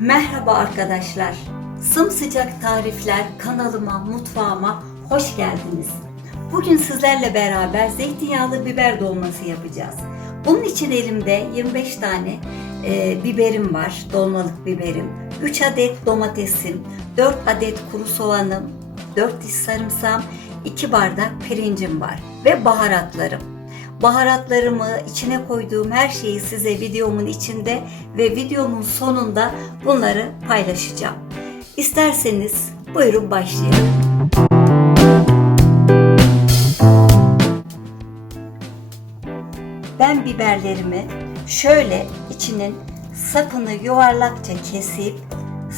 Merhaba arkadaşlar. Sımsıcak tarifler kanalıma, mutfağıma hoş geldiniz. Bugün sizlerle beraber zeytinyağlı biber dolması yapacağız. Bunun için elimde 25 tane biberim var, dolmalık biberim. 3 adet domatesim, 4 adet kuru soğanım, 4 diş sarımsağım, 2 bardak pirincim var ve baharatlarım. Baharatlarımı, içine koyduğum her şeyi size videomun içinde ve videomun sonunda bunları paylaşacağım. İsterseniz buyurun başlayalım. Ben biberlerimi şöyle içinin sapını yuvarlakça kesip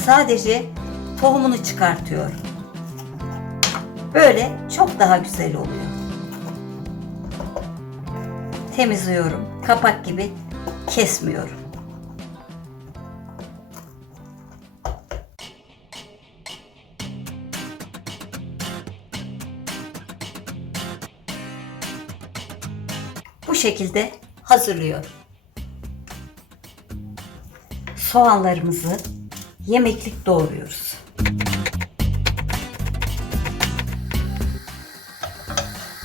sadece tohumunu çıkartıyorum. Böyle çok daha güzel oluyor. Temizliyorum. Kapak gibi kesmiyorum. Bu şekilde hazırlıyorum. Soğanlarımızı yemeklik doğruyoruz.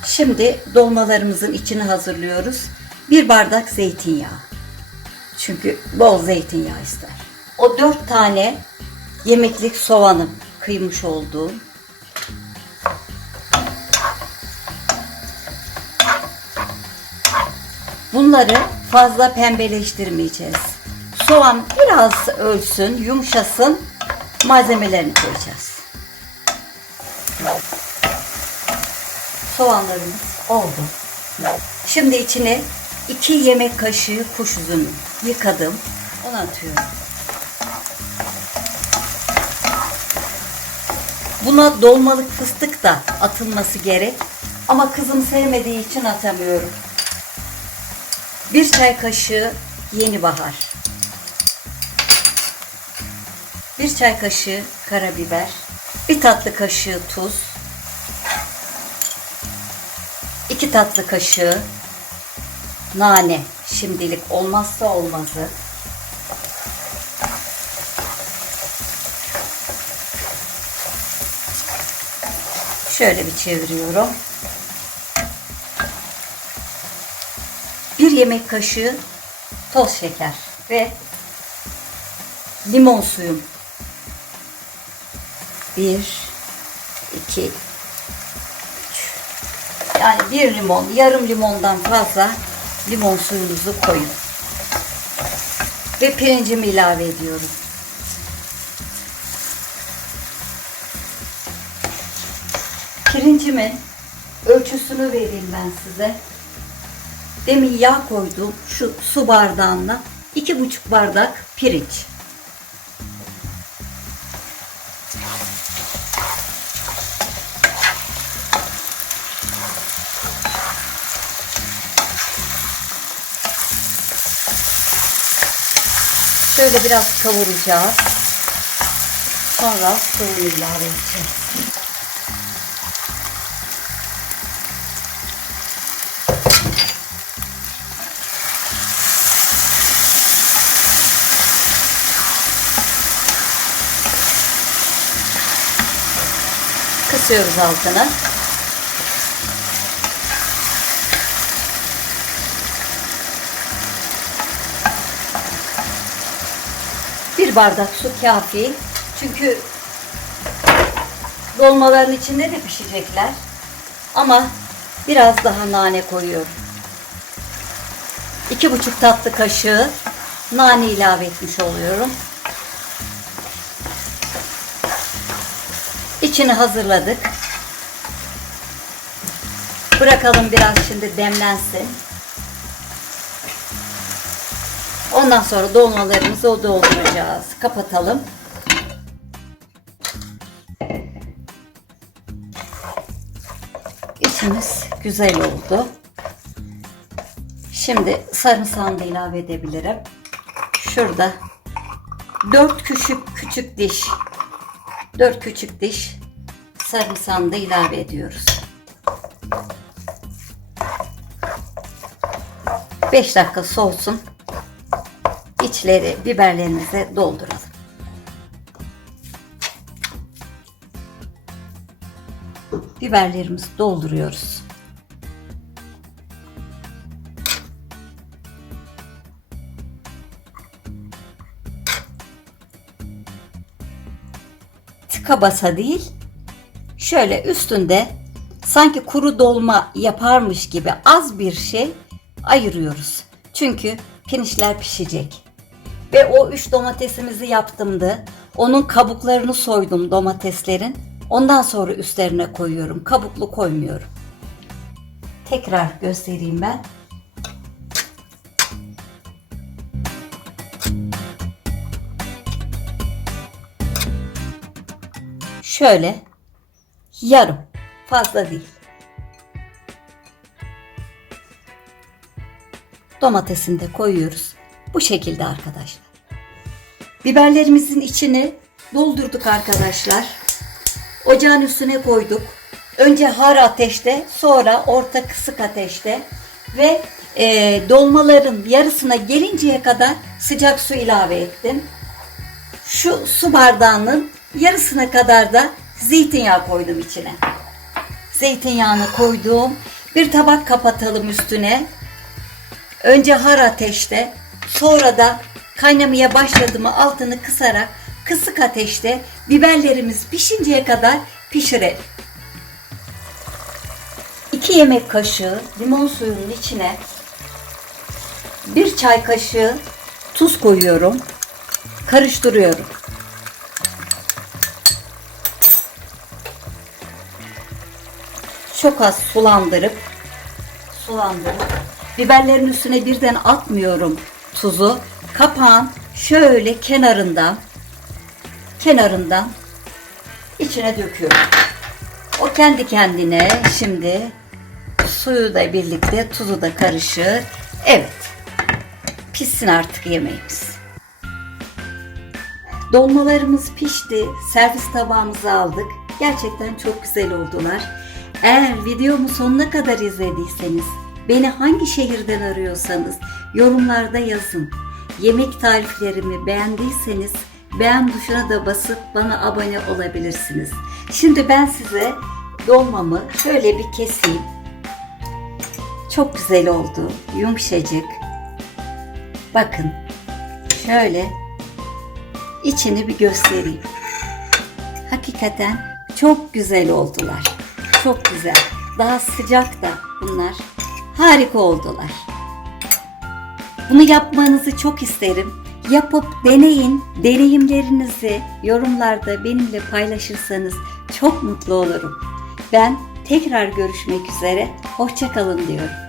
Şimdi dolmalarımızın içini hazırlıyoruz. 1 bardak zeytinyağı. Çünkü bol zeytinyağı ister. O 4 tane yemeklik soğanım kıymış olduğum. Bunları fazla pembeleştirmeyeceğiz. Soğan biraz ölsün, yumuşasın. Malzemelerini koyacağız. Soğanlarımız oldu. Şimdi içine 2 yemek kaşığı kuş üzümü yıkadım. Onu atıyorum. Buna dolmalık fıstık da atılması gerek. Ama kızım sevmediği için atamıyorum. 1 çay kaşığı yeni bahar. 1 çay kaşığı karabiber. 1 tatlı kaşığı tuz. 2 tatlı kaşığı nane, şimdilik olmazsa olmazı. Şöyle bir çeviriyorum. 1 yemek kaşığı toz şeker ve limon suyum. 1, 2, yani 1 limon, yarım limondan fazla limon suyunuzu koyun. Ve pirincimi ilave ediyorum. Pirincimin ölçüsünü vereyim ben size. Demin yağ koydum. Şu su bardağına 2,5 bardak pirinç. Şöyle biraz kavuracağız. Sonra suyunu ilave edeceğiz. Kısıyoruz altını. Bir bardak su kafi. Çünkü dolmaların içinde de pişecekler. Ama biraz daha nane koyuyorum. 2,5 tatlı kaşığı nane ilave etmiş oluyorum. İçini hazırladık. Bırakalım biraz şimdi demlensin. Ondan sonra dolmalarımızı dolduracağız. Kapatalım. İçimiz güzel oldu. Şimdi sarımsağını da ilave edebilirim. Şurada 4 küçük diş 4 küçük diş sarımsağını da ilave ediyoruz. 5 dakika soğusun. İçleri biberlerimize dolduralım. biberlerimizi dolduruyoruz. Tıka basa değil, şöyle üstünde sanki kuru dolma yaparmış gibi az bir şey ayırıyoruz. Çünkü pirinçler pişecek. Ve o 3 domatesimizi yaptımdı. Onun kabuklarını soydum domateslerin. Ondan sonra üstlerine koyuyorum. Kabuklu koymuyorum. Tekrar göstereyim ben. Şöyle yarım, fazla değil. Domatesini de koyuyoruz. Bu şekilde arkadaşlar. Biberlerimizin içini doldurduk arkadaşlar. Ocağın üstüne koyduk. Önce har ateşte, sonra orta kısık ateşte ve dolmaların yarısına gelinceye kadar sıcak su ilave ettim. Şu su bardağının yarısına kadar da zeytinyağı koydum içine. Zeytinyağını koydum. Bir tabak kapatalım üstüne. Önce har ateşte, sonra da kaynamaya başladı mı altını kısarak kısık ateşte biberlerimiz pişinceye kadar pişirelim. 2 yemek kaşığı limon suyunun içine 1 çay kaşığı tuz koyuyorum. Karıştırıyorum. Çok az sulandırıp biberlerin üstüne birden atmıyorum tuzu. Kapağın şöyle kenarından içine döküyorum. O kendi kendine şimdi suyu da birlikte tuzu da karışır. Evet. Pişsin artık yemeğimiz. Dolmalarımız pişti. Servis tabağımıza aldık. Gerçekten çok güzel oldular. Eğer videomu sonuna kadar izlediyseniz, beni hangi şehirden arıyorsanız yorumlarda yazın. Yemek tariflerimi beğendiyseniz beğen tuşuna da basıp bana abone olabilirsiniz. Şimdi ben size dolmamı şöyle bir keseyim. Çok güzel oldu. Yumuşacık. Bakın. Şöyle içini bir göstereyim. Hakikaten çok güzel oldular. Çok güzel. Daha sıcak da bunlar. Harika oldular. Bunu yapmanızı çok isterim. Yapıp deneyin. Deneyimlerinizi yorumlarda benimle paylaşırsanız çok mutlu olurum. Ben tekrar görüşmek üzere. Hoşça kalın diyorum.